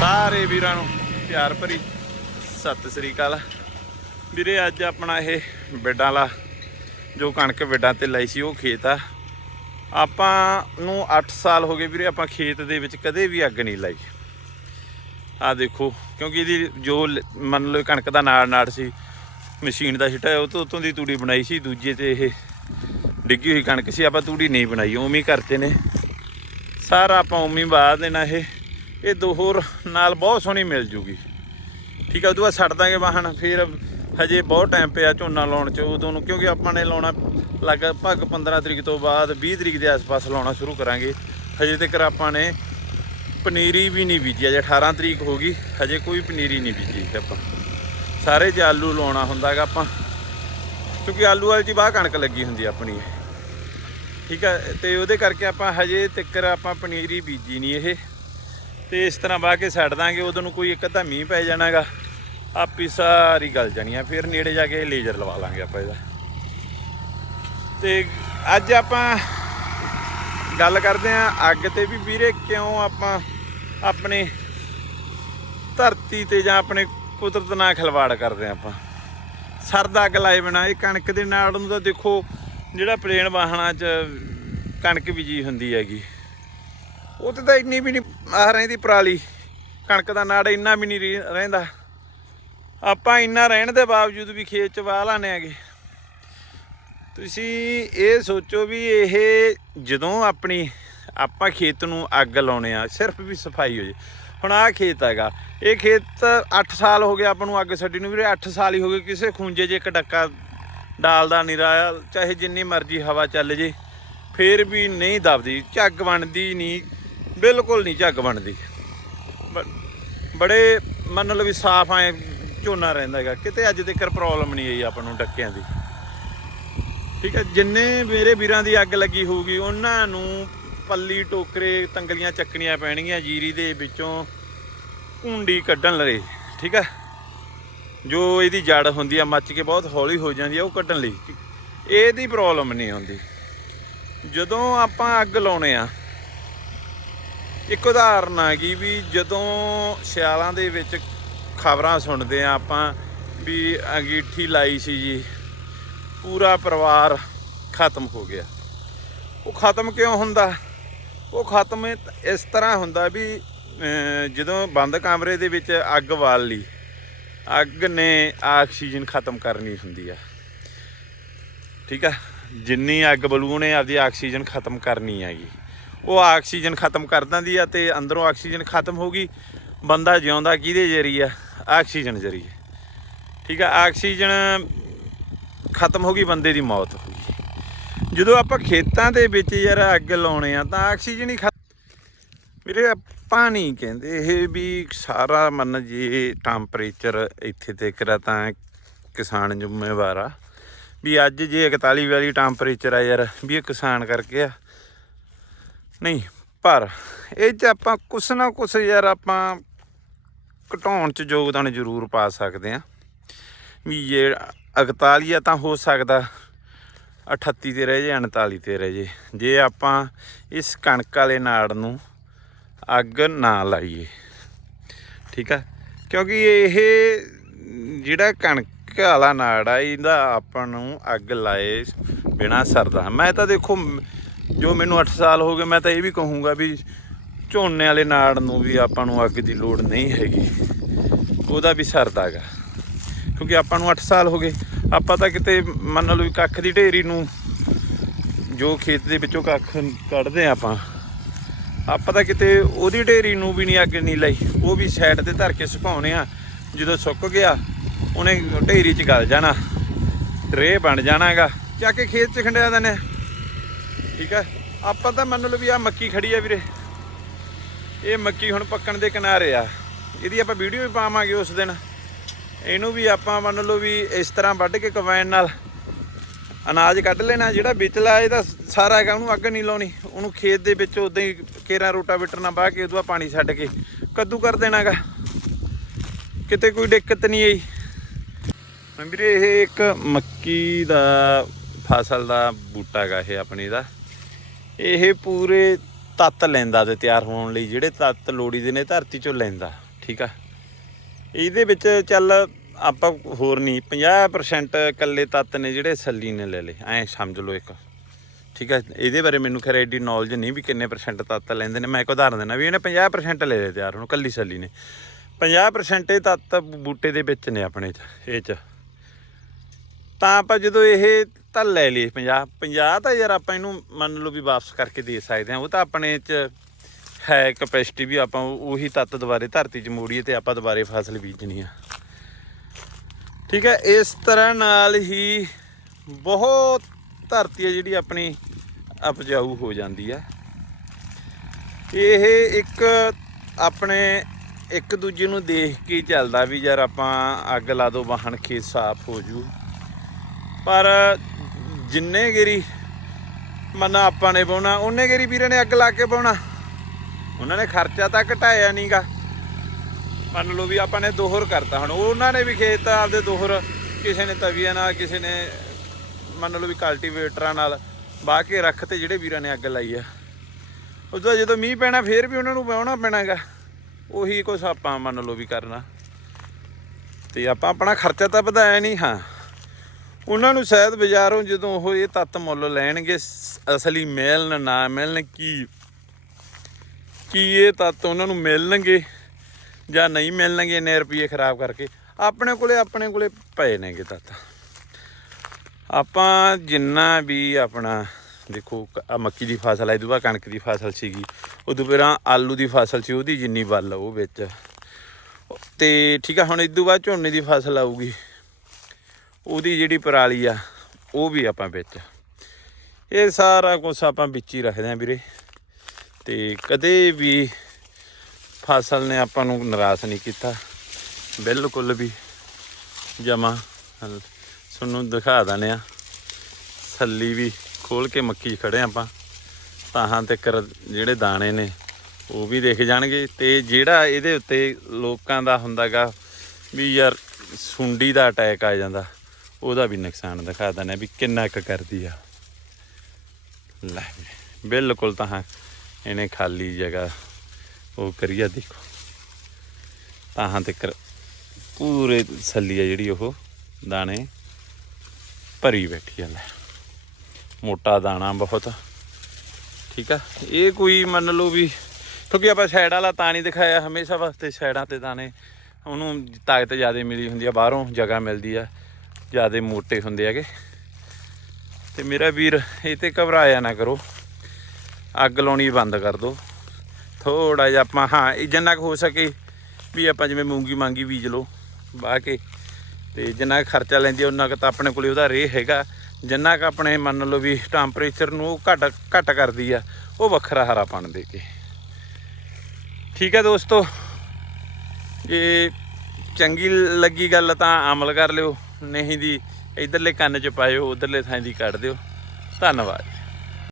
ਸਾਰੇ ਵੀਰਾਂ ਨੂੰ ਪਿਆਰ ਭਰੀ ਸਤਿ ਸ੍ਰੀ ਅਕਾਲ। ਵੀਰੇ, ਅੱਜ ਆਪਣਾ ਇਹ ਬਿੱਡਾਂ ਵਾਲਾ ਜੋ ਕਣਕ ਬਿੱਡਾਂ ਤੇ ਲਈ ਸੀ, ਉਹ ਖੇਤ ਆ। ਆਪਾਂ ਨੂੰ 8 ਸਾਲ ਹੋ ਗਏ ਵੀਰੇ, ਆਪਾਂ ਖੇਤ ਦੇ ਵਿੱਚ ਕਦੇ ਵੀ ਅੱਗ ਨਹੀਂ ਲਾਈ। ਆ ਦੇਖੋ, ਕਿਉਂਕਿ ਇਹਦੀ ਜੋ ਲ- ਮੰਨ ਲਓ ਕਣਕ ਦਾ ਨਾੜ ਨਾੜ ਸੀ, ਮਸ਼ੀਨ ਦਾ ਛਿੱਟਾ ਉਹ ਤੋਂ ਉਤੋਂ ਦੀ ਤੂੜੀ ਬਣਾਈ ਸੀ, ਦੂਜੇ ਤੇ ਇਹ ਡਿੱਗੀ ਹੋਈ ਕਣਕ ਸੀ, ਆਪਾਂ ਤੂੜੀ ਨਹੀਂ ਬਣਾਈ, ਉਵੇਂ ਕਰਤੇ ਨੇ। ਸਾਰਾ ਆਪਾਂ ਉਵੇਂ ਹੀ ਦੇਣਾ ਇਹ। ਇਹ ਦੋਹਰ ਨਾਲ ਬਹੁਤ ਸੋਹਣੀ ਮਿਲ ਜੂਗੀ। ਠੀਕ ਆ ਉਦੋਂ ਬਾਅਦ ਛੱਡ ਦਾਂਗੇ ਵਾਹਣ, ਫਿਰ ਹਜੇ ਬਹੁਤ ਟਾਈਮ ਪਿਆ ਝੋਨਾ ਲਾਉਣ ਚ, ਉਦੋਂ ਨੂੰ ਕਿਉਂਕਿ ਆਪਾਂ ਨੇ ਲਾਉਣਾ ਲਗਭਗ 15 ਤਰੀਕ ਤੋਂ ਬਾਅਦ 20 ਤਰੀਕ ਦੇ ਆਸ-ਪਾਸ ਲਾਉਣਾ ਸ਼ੁਰੂ ਕਰਾਂਗੇ। ਹਜੇ ਤੱਕ ਆਪਾਂ ਨੇ ਪਨੀਰੀ ਵੀ ਨਹੀਂ ਬੀਜੀ ਅਜੇ 18 ਤਰੀਕ ਹੋ ਗਈ, ਹਜੇ ਕੋਈ ਪਨੀਰੀ ਨਹੀਂ ਬੀਜੀ ਆਪਾਂ। ਸਾਰੇ ਜੇ ਆਲੂ ਲਾਉਣਾ ਹੁੰਦਾਗਾ ਆਪਾਂ, ਕਿਉਂਕਿ ਆਲੂ ਵਾਲੀ ਦੀ ਬਾਹ ਕਣਕ ਲੱਗੀ ਹੁੰਦੀ ਆਪਣੀ। ਠੀਕ ਆ, ਤੇ ਉਹਦੇ ਕਰਕੇ ਆਪਾਂ ਹਜੇ ਤੱਕ ਆਪਾਂ ਪਨੀਰੀ ਬੀਜੀ ਨਹੀਂ ਇਹ। ਤੇ ਇਸ ਤਰ੍ਹਾਂ ਵਾਹ ਕੇ ਛੱਡ ਦਾਂਗੇ, ਉਦੋਂ ਨੂੰ ਕੋਈ ਇੱਕ ਅੱਧਾ ਮੀਂਹ ਪੈ ਜਾਣਾਗਾ। ਆਪੀ ਸਾਰੀ ਗਲ ਜਾਣੀ ਆ, ਫਿਰ ਨੇੜੇ ਜਾ ਕੇ ਲੇਜ਼ਰ ਲਵਾ ਲਾਂਗੇ ਆਪਾਂ ਇਹਦਾ। ਤੇ ਅੱਜ ਆਪਾਂ ਗੱਲ ਕਰਦੇ ਆਂ ਅੱਗ ਤੇ ਵੀ ਵੀਰੇ ਕਿਉਂ ਆਪਾਂ ਆਪਣੇ ਧਰਤੀ ਤੇ ਜਾਂ ਆਪਣੇ ਕੁਦਰਤ ਨਾਲ ਖਿਲਵਾੜ ਕਰਦੇ ਆਂ ਆਪਾਂ। ਸਰਦਾ ਅੱਗ ਲਾਏ ਬਿਨਾ ਇਹ ਕਣਕ ਦੇ ਨਾਲ ਨੂੰ ਤਾਂ ਦੇਖੋ, ਜਿਹੜਾ ਪਲੇਨ ਵਾਹਣਾ 'ਚ ਕਣਕ ਬੀਜੀ ਹੁੰਦੀ ਹੈਗੀ। ਉਹ ਤੇ ਤਾਂ ਇੰਨੀ ਵੀ ਨਹੀਂ ਆ ਰਹਿੰਦੀ ਪਰਾਲੀ। ਕਣਕ ਦਾ ਨਾੜ ਇੰਨਾ ਵੀ ਨਹੀਂ ਰਹਿੰਦਾ। ਆਪਾਂ ਇੰਨਾ ਰਹਿਣ ਦੇ ਬਾਵਜੂਦ ਵੀ ਖੇਤ ਚ ਵਾਹ ਲਾਣੇ ਆਗੇ ਤੁਸੀਂ ਇਹ ਸੋਚੋ ਵੀ ਇਹ ਜਦੋਂ ਆਪਣੀ ਆਪਾਂ ਖੇਤ ਨੂੰ ਅੱਗ ਲਾਉਣੇ ਆ ਸਿਰਫ ਵੀ ਸਫ਼ਾਈ ਹੋ ਜੇ। ਹੁਣ ਆਹ ਖੇਤ ਹੈਗਾ। ਇਹ ਖੇਤ 8 ਸਾਲ ਹੋ ਗਏ ਆਪਾਂ ਨੂੰ ਅੱਗ ਛੱਡੀ ਨੂੰ। ਵੀਰੇ 8 ਸਾਲ ਹੀ ਹੋ ਗਏ। ਕਿਸੇ ਖੂੰਜੇ 'ਚ ਇੱਕ ਡੱਕਾ ਡਾਲਦਾ ਨਹੀਂ ਰਾਇਆ। ਚਾਹੇ ਜਿੰਨੀ ਮਰਜ਼ੀ ਹਵਾ ਚੱਲ ਜੇ, ਫੇਰ ਵੀ ਨਹੀਂ ਦਬਦੀ। ਝੱਗ ਬਣਦੀ ਨਹੀਂ। ਬਿਲਕੁਲ ਨਹੀਂ ਝੱਗ ਬਣਦੀ। ਬ- ਬੜੇ ਮੰਨ ਲਓ ਵੀ ਸਾਫ਼ ਐ ਝੋਨਾ ਰਹਿੰਦਾ ਹੈਗਾ। ਕਿਤੇ ਅੱਜ ਤੱਕ ਪ੍ਰੋਬਲਮ ਨਹੀਂ ਆਈ ਆਪਾਂ ਨੂੰ ਡੱਕਿਆਂ ਦੀ। ਠੀਕ ਹੈ, ਜਿੰਨੇ ਮੇਰੇ ਵੀਰਾਂ ਦੀ ਅੱਗ ਲੱਗੀ ਹੋਊਗੀ, ਉਹਨਾਂ ਨੂੰ ਪੱਲੀ, ਟੋਕਰੇ, ਤੰਗਲੀਆਂ ਚੱਕਣੀਆਂ ਪੈਣਗੀਆਂ, ਜੀਰੀ ਦੇ ਵਿੱਚੋਂ ਕੁੰਡੀ ਕੱਢਣ ਲਈ। ਠੀਕ ਹੈ, ਜੋ ਇਹਦੀ ਜੜ ਹੁੰਦੀ ਆ, ਮੱਚ ਕੇ ਬਹੁਤ ਹੌਲੀ ਹੋ ਜਾਂਦੀ ਆ, ਉਹ ਕੱਢਣ ਲਈ। ਇਹਦੀ ਪ੍ਰੋਬਲਮ ਨਹੀਂ ਹੁੰਦੀ ਜਦੋਂ ਆਪਾਂ ਅੱਗ ਲਾਉਣੇ ਆ ਇੱਕ ਉਦਾਹਰਨ ਆ ਗਈ ਵੀ ਜਦੋਂ ਸਿਆਲਾਂ ਦੇ ਵਿੱਚ ਖਬਰਾਂ ਸੁਣਦੇ ਆ ਆਪਾਂ ਵੀ ਅੰਗੀਠੀ ਲਾਈ ਸੀ ਜੀ, ਪੂਰਾ ਪਰਿਵਾਰ ਖਤਮ ਹੋ ਗਿਆ। ਉਹ ਖਤਮ ਕਿਉਂ ਹੁੰਦਾ? ਉਹ ਖਤਮ ਇਸ ਤਰ੍ਹਾਂ ਹੁੰਦਾ ਵੀ ਜਦੋਂ ਬੰਦ ਕਮਰੇ ਦੇ ਵਿੱਚ ਅੱਗ ਬਾਲ ਲਈ, ਅੱਗ ਨੇ ਆਕਸੀਜਨ ਖਤਮ ਕਰਨੀ ਹੁੰਦੀ ਆ। ਠੀਕ ਆ? ਜਿੰਨੀ ਅੱਗ ਬਲੂ ਨੇ, ਆਪਦੀ ਆਕਸੀਜਨ ਖਤਮ ਕਰਨੀ ਹੈਗੀ। ਉਹ ਆਕਸੀਜਨ ਖਤਮ ਕਰ ਦਿੰਦੀ ਆ ਤੇ ਅੰਦਰੋਂ ਆਕਸੀਜਨ ਖਤਮ ਹੋ ਗਈ, ਬੰਦਾ ਜਿਉਂਦਾ ਕਿਹਦੇ ਜ਼ਰੀਏ ਆਕਸੀਜਨ ਜ਼ਰੀਏ। ਠੀਕ ਆ, ਆਕਸੀਜਨ ਖਤਮ ਹੋ ਗਈ, ਬੰਦੇ ਦੀ ਮੌਤ ਹੋ ਗਈ। ਜਦੋਂ ਆਪਾਂ ਖੇਤਾਂ ਦੇ ਵਿੱਚ ਯਾਰ ਅੱਗ ਲਾਉਣੇ ਆ, ਤਾਂ ਆਕਸੀਜਨ ਹੀ ਖਤਮ ਵੀਰੇ, ਆਪਾਂ ਕਹਿੰਦੇ ਇਹ ਵੀ ਸਾਰਾ ਮੰਨ ਜੇ ਟੈਂਪਰੇਚਰ ਇੱਥੇ ਤੇ ਕਰਾ ਤਾਂ ਕਿਸਾਨ ਜ਼ਿੰਮੇਵਾਰ ਆ। ਵੀ ਅੱਜ ਜੇ 41 ਵਾਲੀ ਟੈਂਪਰੇਚਰ ਆ ਯਾਰ, ਵੀ ਇਹ ਕਿਸਾਨ ਕਰਕੇ ਆ। ਨਹੀਂ, ਪਰ ਇਹ ਚ ਆਪਾਂ ਕੁਛ ਨਾ ਕੁਛ ਯਾਰ ਆਪਾਂ ਘਟਾਉਣ ਚ ਯੋਗਦਾਨ ਜ਼ਰੂਰ ਪਾ ਸਕਦੇ ਆ ਵੀ ਜੇ 41 ਆ ਤਾਂ ਹੋ ਸਕਦਾ 38 ਤੇ ਰਹਿ ਜੇ 39 ਤੇ ਰਹਿ ਜੇ। ਜੇ ਆਪਾਂ ਇਸ ਕਣਕ ਵਾਲੇ ਨਾੜ ਨੂੰ ਅੱਗ ਨਾ ਲਾਈਏ, ਠੀਕ ਆ? ਕਿਉਂਕਿ ਇਹ ਜਿਹੜਾ ਕਣਕ ਵਾਲਾ ਨਾੜ ਆ, ਇਹਦਾ ਆਪਾਂ ਨੂੰ ਅੱਗ ਲਾਏ ਬਿਨਾ ਸਰਦਾ। ਮੈਂ ਤਾਂ ਦੇਖੋ ਜੋ ਮੈਨੂੰ 8 ਸਾਲ ਹੋ ਗਏ, ਮੈਂ ਤਾਂ ਇਹ ਵੀ ਕਹੂੰਗਾ ਵੀ ਝੋਨੇ ਵਾਲੇ ਨਾੜ ਨੂੰ ਵੀ ਆਪਾਂ ਨੂੰ ਅੱਗ ਦੀ ਲੋੜ ਨਹੀਂ ਹੈਗੀ। ਉਹਦਾ ਵੀ ਸਰਦਾਗਾ ਕਿਉਂਕਿ ਆਪਾਂ ਨੂੰ 8 ਸਾਲ ਹੋ ਗਏ, ਆਪਾਂ ਤਾਂ ਕਿਤੇ ਮੰਨ ਲਓ ਵੀ ਕੱਖ ਦੀ ਢੇਰੀ ਨੂੰ ਜੋ ਖੇਤ ਦੇ ਵਿੱਚੋਂ ਕੱਖ ਕੱਢਦੇ ਆ ਆਪਾਂ ਆਪਾਂ ਤਾਂ ਕਿਤੇ ਉਹਦੀ ਢੇਰੀ ਨੂੰ ਵੀ ਨਹੀਂ ਅੱਗ ਨਹੀਂ ਲਈ। ਉਹ ਵੀ ਸਾਈਡ ਤੇ ਧਰ ਕੇ ਸੁਕਾਉਣੇ ਆ। ਜਦੋਂ ਸੁੱਕ ਗਿਆ, ਉਹਨੇ ਢੇਰੀ 'ਚ ਗਲ ਜਾਣਾ ਰੇ ਬਣ ਜਾਣਾਗਾ ਜਾ ਕੇ ਖੇਤ 'ਚ ਖੰਡਿਆ ਦਿੰਦੇ ਆ। ਠੀਕ ਹੈ? ਆਪਾਂ ਤਾਂ ਮੰਨ ਲਓ ਵੀ ਆ ਮੱਕੀ ਖੜੀ ਆ ਵੀਰੇ। ਇਹ ਮੱਕੀ ਹੁਣ ਪੱਕਣ ਦੇ ਕਿਨਾਰੇ ਆ। ਇਹਦੀ ਆਪਾਂ ਵੀਡੀਓ ਵੀ ਪਾਵਾਂਗੇ ਉਸ ਦਿਨ। ਇਹਨੂੰ ਵੀ ਆਪਾਂ ਮੰਨ ਲਓ ਵੀ ਇਸ ਤਰ੍ਹਾਂ ਵੱਢ ਕੇ ਕੰਬਾਈਨ ਨਾਲ ਅਨਾਜ ਕੱਢ ਲੈਣਾ। ਜਿਹੜਾ ਵਿਚਲਾ ਇਹਦਾ ਸਾਰਾ ਹੈਗਾ, ਉਹਨੂੰ ਅੱਗ ਨਹੀਂ ਲਾਉਣੀ। ਉਹਨੂੰ ਖੇਤ ਦੇ ਵਿੱਚ ਉਦਾਂ ਹੀ ਕੇਰਾ ਰੋਟਾਵੇਟਰ ਨਾਲ ਬਾਹ ਕੇ ਉਦੋਂ ਪਾਣੀ ਛੱਡ ਕੇ ਕੱਦੂ ਕਰ ਦੇਣਾਗਾ। ਕਿਤੇ ਕੋਈ ਦਿੱਕਤ ਨਹੀਂ ਆਈ। ਵੀਰੇ ਇਹ ਇੱਕ ਮੱਕੀ ਦਾ ਫਸਲ ਦਾ ਬੂਟਾ ਹੈਗਾ ਇਹ ਆਪਣੀ ਦਾ। ਇਹ ਪੂਰੇ ਤੱਤ ਲੈਂਦਾ ਤੇ ਤਿਆਰ ਹੋਣ ਲਈ, ਜਿਹੜੇ ਤੱਤ ਲੋੜੀ ਦੇ ਨੇ ਧਰਤੀ ਚੋਂ ਲੈਂਦਾ, ਠੀਕ ਆ। ਇਹਦੇ ਵਿੱਚ ਚੱਲ ਆਪਾਂ ਹੋਰ ਨਹੀਂ 50% ਇਕੱਲੇ ਤੱਤ ਨੇ ਜਿਹੜੇ ਸੱਲੀ ਨੇ ਲੈ ਲਏ, ਐਂ ਸਮਝ ਲਓ ਇੱਕ। ਠੀਕ ਹੈ ਇਹਦੇ ਬਾਰੇ ਮੈਨੂੰ ਖੈਰ ਐਡੀ ਨੌਲੇਜ ਨਹੀਂ ਵੀ ਕਿੰਨੇ ਪਰਸੈਂਟ ਤੱਤ ਲੈਂਦੇ ਨੇ, ਮੈਂ ਇੱਕ ਉਦਾਹਰਨ ਦਿੰਦਾ ਵੀ ਇਹਨੇ 50% ਲੈ ਲਏ ਤਿਆਰ ਹੁਣ ਕੱਲੀ ਸੱਲੀ ਨੇ। 50% ਇਹ ਤੱਤ ਬੂਟੇ ਦੇ ਵਿੱਚ ਨੇ ਆਪਣੇ ਚ, ਇਹ ਚ। ਤਾਂ ਆਪਾਂ ਜਦੋਂ ਇਹ ਤਾਂ ਲੈ ਲਏ 50 50 ਤਾਂ ਯਾਰ ਆਪਾਂ ਇਹਨੂੰ ਮੰਨ ਲਓ ਵੀ ਵਾਪਸ ਕਰਕੇ ਦੇ ਸਕਦੇ ਹਾਂ, ਉਹ ਤਾਂ ਆਪਣੇ ਚ ਹੈ ਕਪੈਸਿਟੀ ਵੀ ਆਪਾਂ ਉਹੀ ਤੱਤ ਦੁਬਾਰੇ ਧਰਤੀ 'ਚ ਮੋੜੀਏ ਤੇ ਆਪਾਂ ਦੁਬਾਰੇ ਫਸਲ ਬੀਜਣੀ ਆ। ਠੀਕ ਹੈ, ਇਸ ਤਰ੍ਹਾਂ ਨਾਲ ਹੀ ਬਹੁਤ ਧਰਤੀ ਹੈ ਜਿਹੜੀ ਆਪਣੀ ਉਪਜਾਊ ਹੋ ਜਾਂਦੀ ਆ। ਇਹ ਇੱਕ ਆਪਣੇ ਇੱਕ ਦੂਜੇ ਨੂੰ ਦੇਖ ਕੇ ਚੱਲਦਾ ਵੀ ਯਾਰ ਆਪਾਂ ਅੱਗ ਲਾ ਦੋ, ਵਾਹਣ ਖੇਤ ਸਾਫ਼ ਹੋ ਜੂ। ਪਰ ਜਿੰਨੇ ਗੇਰੀ, ਮਨਾ ਆਪਾਂ ਨੇ ਪਾਉਣਾ, ਉਹਨੇ ਗੇਰੀ ਵੀਰੇ ਨੇ ਅੱਗ ਲਾ ਕੇ ਪਾਉਣਾ। ਉਹਨਾਂ ਨੇ ਖਰਚਾ ਤਾਂ ਘਟਾਇਆ ਨਹੀਂਗਾ ਮੰਨ ਲਓ ਵੀ ਆਪਾਂ ਨੇ ਦੋਹਰ ਕਰਤਾ ਹੁਣ, ਉਹਨਾਂ ਨੇ ਵੀ ਖੇਤ ਆਪਦੇ ਦੋਹਰ, ਕਿਸੇ ਨੇ ਤਵੀਆਂ ਨਾਲ, ਕਿਸੇ ਨੇ ਮੰਨ ਲਓ ਵੀ ਕਲਟੀਵੇਟਰਾਂ ਨਾਲ ਬਾਹ ਕੇ ਰੱਖ ਤੇ ਜਿਹੜੇ ਵੀਰਾਂ ਨੇ ਅੱਗ ਲਾਈ ਆ। ਉਦੋਂ ਜਦੋਂ ਮੀਂਹ ਪੈਣਾ, ਫੇਰ ਵੀ ਉਹਨਾਂ ਨੂੰ ਪਾਉਣਾ ਪੈਣਾਗਾ। ਉਹੀ ਕੁਛ ਆਪਾਂ ਮੰਨ ਲਓ ਵੀ ਕਰਨਾ। ਤੇ ਆਪਾਂ ਆਪਣਾ ਖਰਚਾ ਤਾਂ ਵਧਾਇਆ ਨਹੀਂ ਹਾਂ। ਉਹਨਾਂ ਨੂੰ ਸ਼ਾਇਦ ਬਾਜ਼ਾਰੋਂ ਜਦੋਂ ਉਹ ਇਹ ਤੱਤ ਮੁੱਲ ਲੈਣਗੇ, ਅਸਲੀ ਮਿਲਣ ਨਾ ਮਿਲਣ, ਕੀ ਕੀ ਇਹ ਤੱਤ ਉਹਨਾਂ ਨੂੰ ਮਿਲਣਗੇ ਜਾਂ ਨਹੀਂ ਮਿਲਣਗੇ ਇੰਨੇ ਰੁਪਏ ਖਰਾਬ ਕਰਕੇ? ਆਪਣੇ ਕੋਲੇ ਆਪਣੇ ਕੋਲੇ ਪਏ ਨੇਗੇ ਤੱਤ। ਆਪਾਂ ਜਿੰਨਾ ਵੀ ਆਪਣਾ, ਦੇਖੋ ਕ- ਮੱਕੀ ਦੀ ਫਸਲ ਹੈ ਇਹਦੋਂ ਬਾਅਦ ਕਣਕ ਦੀ ਫਸਲ ਸੀਗੀ। ਉਦੋਂ ਪਹਿਲਾਂ ਆਲੂ ਦੀ ਫਸਲ ਸੀ, ਉਹਦੀ ਜਿੰਨੀ ਵੱਲ ਉਹ ਵਿੱਚ। ਤੇ ਠੀਕ ਆ, ਹੁਣ ਇਦੋਂ ਬਾਅਦ ਝੋਨੇ ਦੀ ਫਸਲ ਆਊਗੀ। ਉਹਦੀ ਜਿਹੜੀ ਪਰਾਲੀ ਆ, ਉਹ ਵੀ ਆਪਾਂ ਵਿੱਚ। ਇਹ ਸਾਰਾ ਕੁਝ ਆਪਾਂ ਵਿੱਚ ਹੀ ਰੱਖਦੇ ਆਂ ਵੀਰੇ। ਤੇ ਕਦੇ ਵੀ ਫਸਲ ਨੇ ਆਪਾਂ ਨੂੰ ਨਿਰਾਸ਼ ਨਹੀਂ ਕੀਤਾ। ਬਿਲਕੁਲ ਵੀ ਜਮਾ। ਤੁਹਾਨੂੰ ਦਿਖਾ ਦਨੇ ਆ ਥੱਲੀ ਵੀ ਖੋਲ ਕੇ ਮੱਕੀ 'ਚ ਖੜੇ ਆਪਾਂ। ਤਾਹਾਂ ਤੇ ਜਿਹੜੇ ਦਾਣੇ ਨੇ, ਉਹ ਵੀ ਦੇਖ ਜਾਣਗੇ। ਤੇ ਜਿਹੜਾ ਇਹਦੇ ਉੱਤੇ ਲੋਕਾਂ ਦਾ ਹੁੰਦਾਗਾ ਵੀ ਯਾਰ ਸੁੰਡੀ ਦਾ ਅਟੈਕ ਆ ਜਾਂਦਾ। ਉਹਦਾ ਵੀ ਨੁਕਸਾਨ ਦਿਖਾ ਦਨੇ ਵੀ ਕਿੰਨਾ ਕੁ ਕਰਦੀ ਆ। ਲੈ, ਬਿਲਕੁਲ ਤਾਂ ਇਹਨੇ ਖਾਲੀ ਜਗ੍ਹਾ ਉਹ ਕਰੀਆ ਦੇਖੋ। ਤਾਂ ਤੇ ਪੂਰੇ ਥੱਲੀ ਆ ਜਿਹੜੀ ਉਹ ਦਾਣੇ ਭਰੀ ਬੈਠੀ ਆ, ਲੈ। ਮੋਟਾ ਦਾਣਾ ਬਹੁਤ। ਠੀਕ ਆ, ਇਹ ਕੋਈ ਮੰਨ ਲਓ ਵੀ ਕਿਉਂਕਿ ਆਪਾਂ ਸਾਈਡ ਵਾਲਾ ਤਾਂ ਨਹੀਂ ਦਿਖਾਇਆ, ਹਮੇਸ਼ਾ ਵਾਸਤੇ ਸਾਈਡਾਂ ਤੇ ਦਾਣੇ ਉਹਨੂੰ ਤਾਕਤ ਜ਼ਿਆਦਾ ਮਿਲੀ ਹੁੰਦੀ ਆ, ਬਾਹਰੋਂ ਜਗ੍ਹਾ ਮਿਲਦੀ ਆ। ਜ਼ਿਆਦਾ ਮੋਟੇ ਹੁੰਦੇ ਹੈਗੇ। ਤੇ ਮੇਰਾ ਵੀਰ, ਇਹ ਤੇ ਘਬਰਾਇਆ ਨਾ ਕਰੋ। ਅੱਗ ਲਾਉਣੀ ਬੰਦ ਕਰ ਦਿਓ ਥੋੜਾ ਜਿਹਾ ਆਪਾਂ, ਹਾਂ, ਇਹ ਜਿੰਨਾ ਕੁ ਹੋ ਸਕੇ ਵੀ ਆਪਾਂ ਜਿਵੇਂ ਮੂੰਗੀ ਮਾਂਗੀ ਬੀਜ ਲਓ, ਵਾਹ ਕੇ। ਤੇ ਜਿੰਨਾ ਕੁ ਖਰਚਾ ਲੈਂਦੀ ਆ ਉਹਨਾਂ ਕੁ ਤਾਂ ਆਪਣੇ ਕੋਲੇ ਉਹਦਾ ਰੇ ਹੈਗਾ। ਜਿੰਨਾ ਕੁ ਆਪਣੇ ਮੰਨ ਲਓ ਵੀ ਟੈਂਪਰੇਚਰ ਨੂੰ ਉਹ ਘਟ ਘਟ ਕਰਦੀ ਆ, ਉਹ ਵੱਖਰਾ ਹਰਾ ਹਰਾਪਣ ਦੇ ਕੇ। ਠੀਕ ਹੈ ਦੋਸਤੋ ਇਹ ਚੰਗੀ ਲੱਗੀ ਗੱਲ ਤਾਂ ਅਮਲ ਕਰ ਲਿਓ। ਨਹੀਂ ਦੀ ਇਧਰਲੇ ਕੰਨ 'ਚ ਪਾਇਓ ਉਧਰਲੇ ਥਾਂ ਦੀ ਕੱਢ ਦਿਓ। ਧੰਨਵਾਦ।